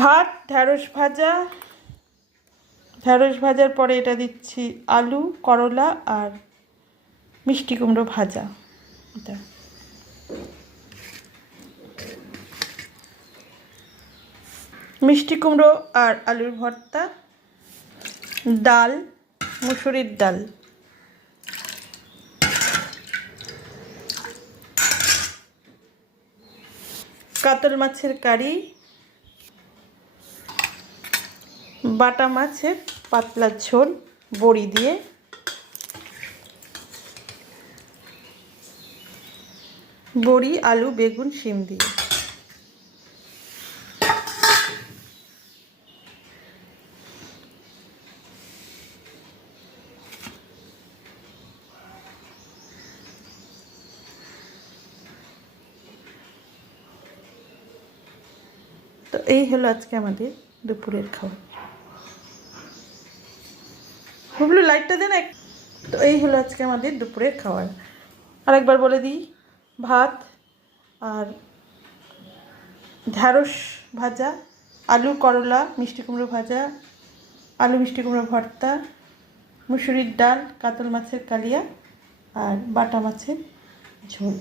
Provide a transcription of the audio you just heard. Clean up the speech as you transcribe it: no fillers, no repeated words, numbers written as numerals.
ভাত, ঢ্যাঁড়স ভাজা, ঢ্যাঁড়স ভাজার পরে এটা দিচ্ছি আলু, করলা আর মিষ্টি কুমড়ো ভাজা। এটা মিষ্টি কুমড়ো আর আলুর ভর্তা, ডাল, মুসুরির ডাল, কাতল মাছের কারি, বাটা মাছের পাতলা ঝোল বড়ি দিয়ে, বড়ি, আলু, বেগুন, শিম দিয়ে। তো এই হলো আজকে আমাদের দুপুরের খাবার। বুবলু লাইটটা দে না। তো এই হলো আজকে আমাদের দুপুরের খাবার। আরেকবার বলে দিই, ভাত আর ঢ্যাঁড়স ভাজা, আলু, করলা, মিষ্টি কুমড়ো ভাজা, আলু মিষ্টি কুমড়ো ভর্তা, মুসুরির ডাল, কাতল মাছের কালিয়া আর বাটা মাছের ঝোল।